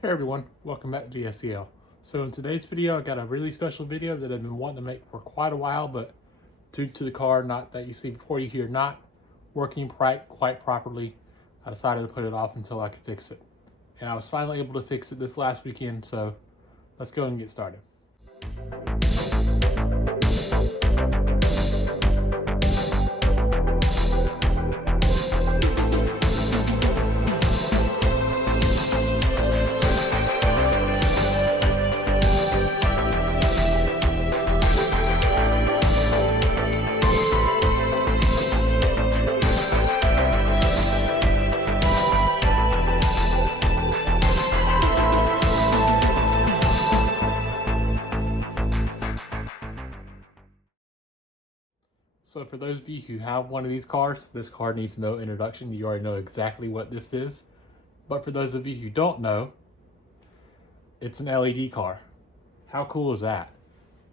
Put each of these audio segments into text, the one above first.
Hey everyone, welcome back to GSCL. So in today's video, I got a really special video that I've been wanting to make for quite a while, but due to the car not that you see before you here not working quite properly, I decided to put it off until I could fix it. And I was finally able to fix it this last weekend, so let's go and get started. So for those of you who have one of these cars, this car needs no introduction. You already know exactly what this is. But for those of you who don't know, it's an LED car. How cool is that?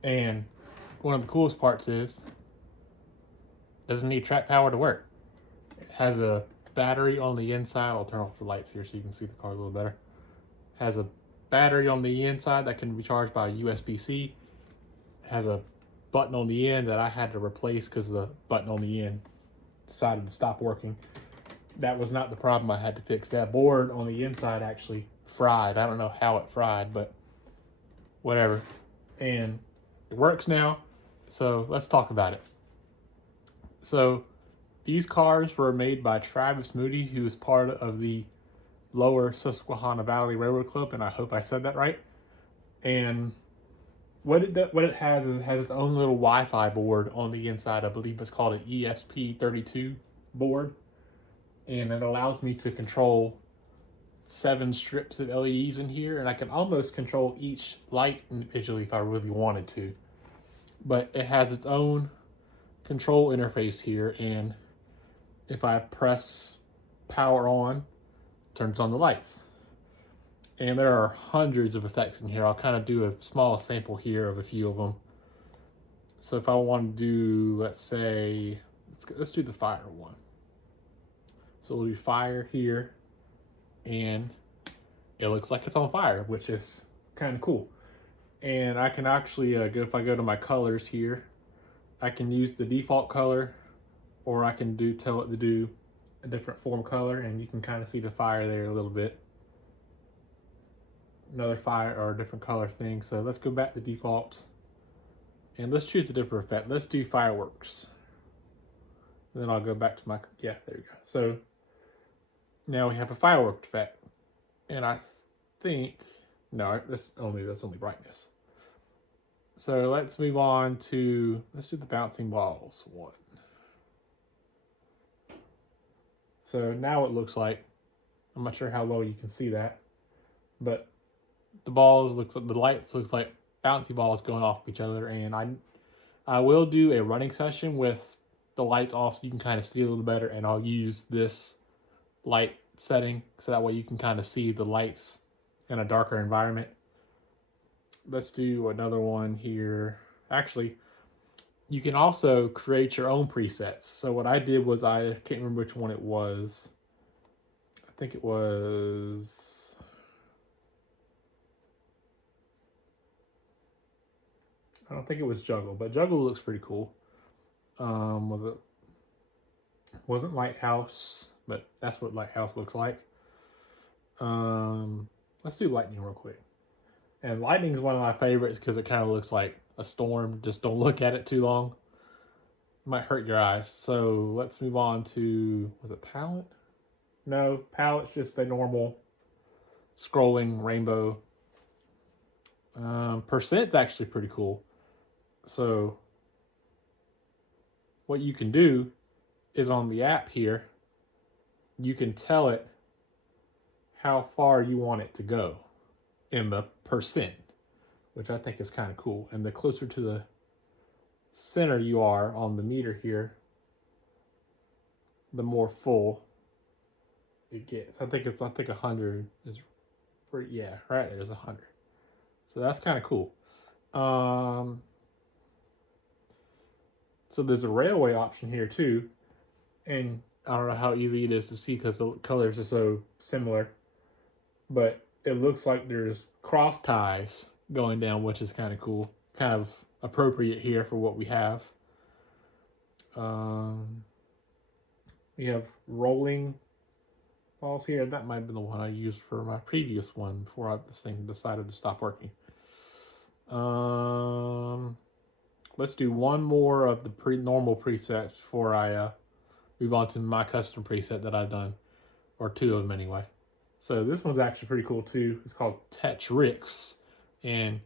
And one of the coolest parts is it doesn't need track power to work. It has a battery on the inside. I'll turn off the lights here so you can see the car a little better. It has a battery on the inside that can be charged by USB-C. It has a button on the end that I had to replace because the button on the end decided to stop working. That was not the problem I had to fix. That board on the inside actually fried. I don't know how it fried, but whatever. And it works now, so let's talk about it. So these cars were made by Travis Moody, who is part of the Lower Susquehanna Valley Railroad Club, and I hope I said that right. And what it has is it has its own little Wi-Fi board on the inside. I believe it's called an ESP32 board, and it allows me to control 7 strips of LEDs in here, and I can almost control each light individually if I really wanted to. But it has its own control interface here, and if I press power on, it turns on the lights. And there are hundreds of effects in here. I'll kind of do a small sample here of a few of them. So if I want to do, let's say, let's do the fire one. So we'll do fire here, and it looks like it's on fire, which is kind of cool. And I can actually, if I go to my colors here, I can use the default color, or I can tell it to do a different form color, and you can kind of see the fire there a little bit. Another fire or a different color thing. So let's go back to default, and let's choose a different effect. Let's do fireworks. And then I'll go back to my, yeah, there you go. So now we have a firework effect, and I think, no, that's only brightness. So let's move on to, let's do the bouncing balls one. So now it looks like, I'm not sure how well you can see that, but the lights looks like bouncy balls going off each other. And I will do a running session with the lights off so you can kind of see a little better, and I'll use this light setting so that way you can kind of see the lights in a darker environment. Let's do another one here. Actually, you can also create your own presets. So what I did was, I can't remember which one it was. I think it was, I don't think it was Juggle, but Juggle looks pretty cool. Wasn't Lighthouse, but that's what Lighthouse looks like. Let's do Lightning real quick. And lightning is one of my favorites because it kind of looks like a storm. Just don't look at it too long. It might hurt your eyes. So let's move on to, was it palette? No, palette's just a normal scrolling rainbow. Percent's actually pretty cool. So what you can do is on the app here, you can tell it how far you want it to go in the percent, which I think is kind of cool. And the closer to the center you are on the meter here, the more full it gets. I think 100 is pretty, yeah, right there's 100. So that's kind of cool. So there's a railway option here too, and I don't know how easy it is to see because the colors are so similar, but it looks like there's cross ties going down, which is kind of cool. Kind of appropriate here for what we have. We have rolling balls here. That might have been the one I used for my previous one before this thing decided to stop working. Let's do one more of the normal presets before I move on to my custom preset that I've done, or two of them anyway. So this one's actually pretty cool too. It's called Tetrix, and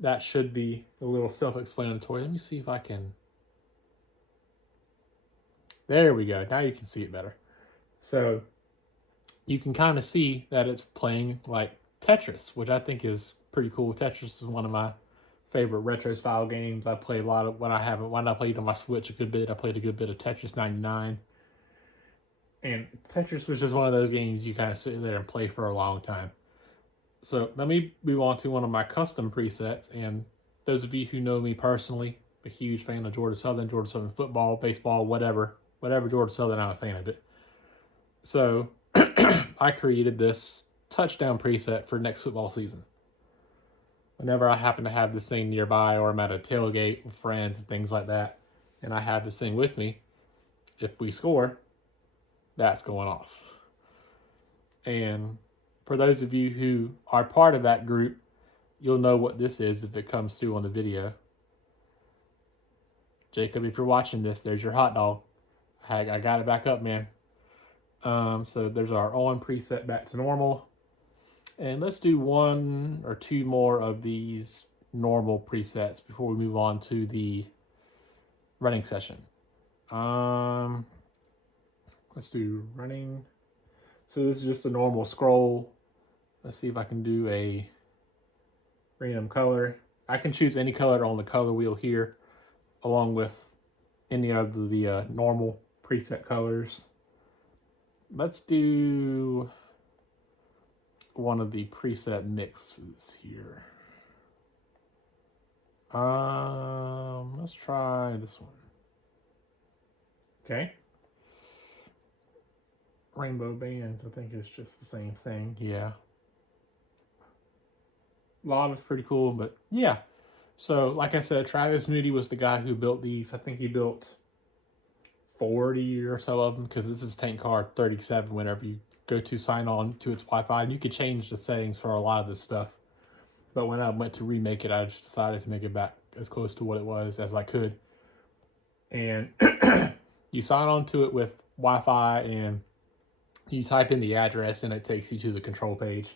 that should be a little self-explanatory. Let me see if I can. There we go. Now you can see it better. So you can kind of see that it's playing like Tetris, which I think is pretty cool. Tetris is one of my favorite retro style games. I play a lot of when I played on my Switch a good bit. I played a good bit of Tetris 99. And Tetris was just one of those games you kind of sit there and play for a long time. So let me move on to one of my custom presets. And those of you who know me personally, I'm a huge fan of Georgia Southern football, baseball, whatever Georgia Southern, I'm a fan of it. So I created this touchdown preset for next football season. Whenever I happen to have this thing nearby, or I'm at a tailgate with friends and things like that, and I have this thing with me, if we score, that's going off. And for those of you who are part of that group, you'll know what this is if it comes through on the video. Jacob, if you're watching this, there's your hot dog. I got it back up, man. So there's our on preset back to normal. And let's do one or two more of these normal presets before we move on to the running session. Let's do running. So this is just a normal scroll. Let's see if I can do a random color. I can choose any color on the color wheel here, along with any of the normal preset colors. Let's do one of the preset mixes here. Let's try this one. Okay. Rainbow bands, I think it's just the same thing. Yeah. A lot of it's pretty cool, but yeah. So, like I said, Travis Moody was the guy who built these. I think he built 40 or so of them, because this is tank car 37 whenever you go to sign on to its Wi-Fi. And you could change the settings for a lot of this stuff. But when I went to remake it, I just decided to make it back as close to what it was as I could. And you sign on to it with Wi-Fi, and you type in the address, and it takes you to the control page.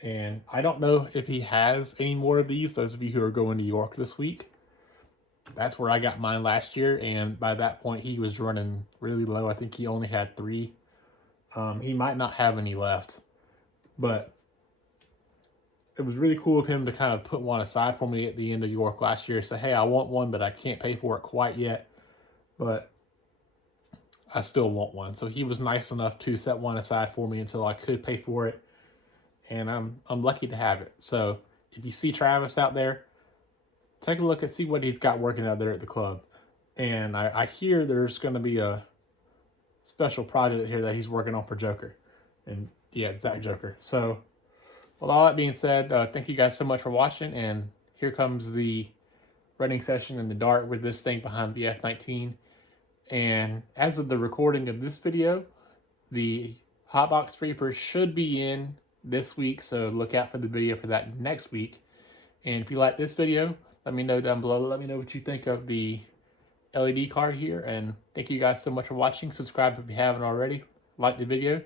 And I don't know if he has any more of these. Those of you who are going to York this week, that's where I got mine last year. And by that point, he was running really low. I think he only had 3. He might not have any left. But it was really cool of him to kind of put one aside for me at the end of York last year. Say, hey, I want one, but I can't pay for it quite yet. But I still want one. So he was nice enough to set one aside for me until I could pay for it. And I'm lucky to have it. So if you see Travis out there, take a look and see what he's got working out there at the club. And I hear there's going to be a special project here that he's working on for Joker. And yeah, Zach Joker. So with all that being said, thank you guys so much for watching. And here comes the running session in the dark with this thing behind the F-19. And as of the recording of this video, the Hotbox Reaper should be in this week, so look out for the video for that next week. And if you like this video, let me know down below. Let me know what you think of the LED car here. And thank you guys so much for watching. Subscribe if you haven't already. Like the video.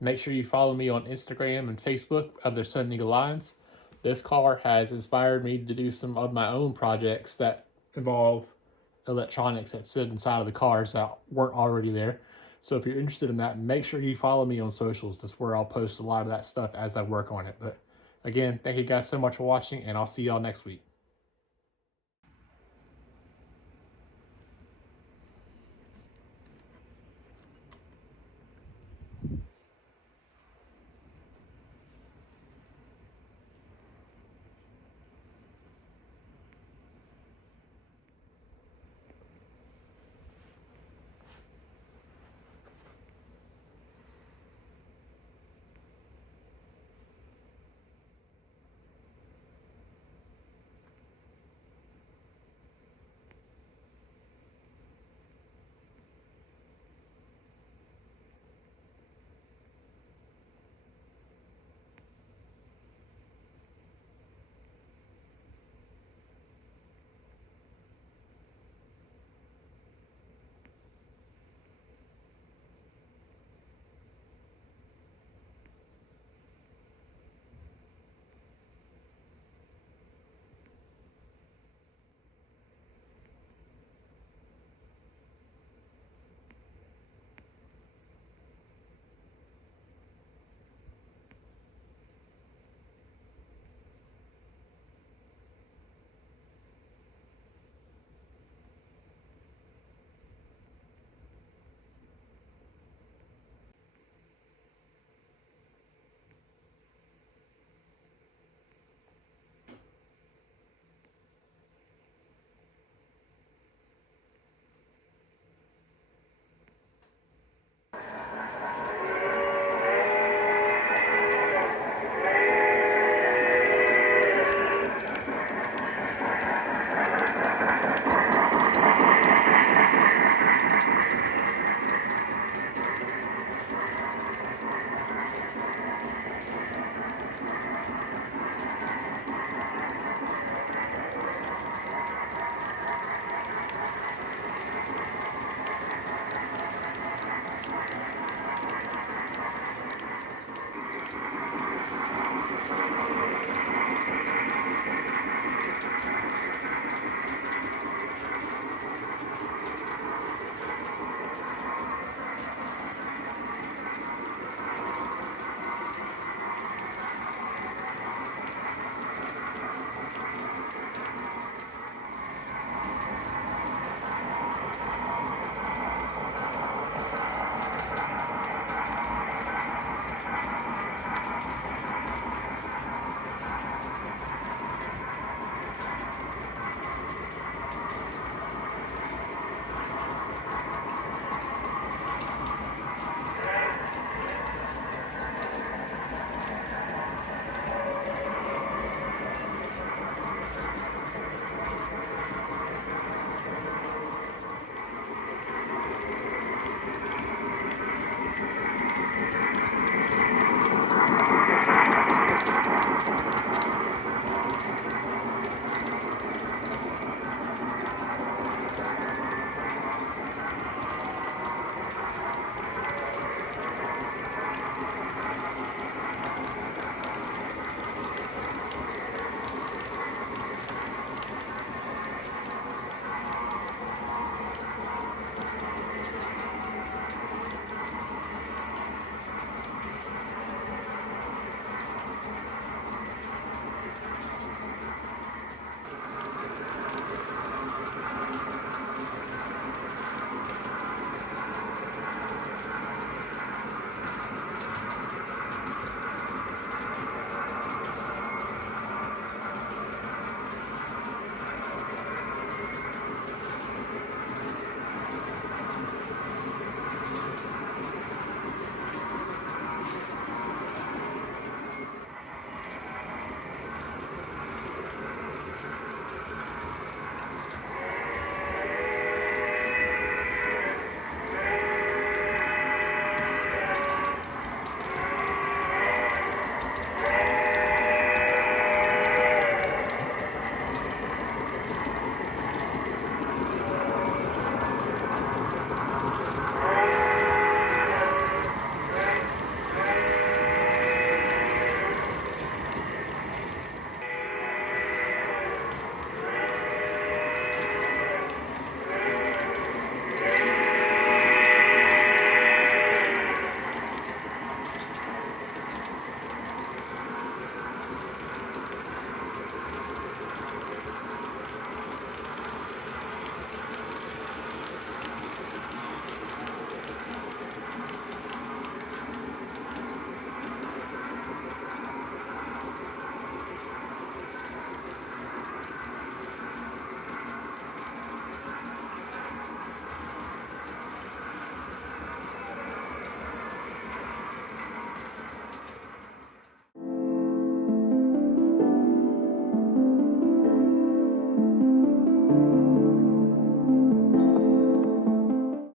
Make sure you follow me on Instagram and Facebook of the Sun Eagle Alliance. This car has inspired me to do some of my own projects that involve electronics that sit inside of the cars that weren't already there. So if you're interested in that, make sure you follow me on socials. That's where I'll post a lot of that stuff as I work on it. But again, thank you guys so much for watching, and I'll see y'all next week.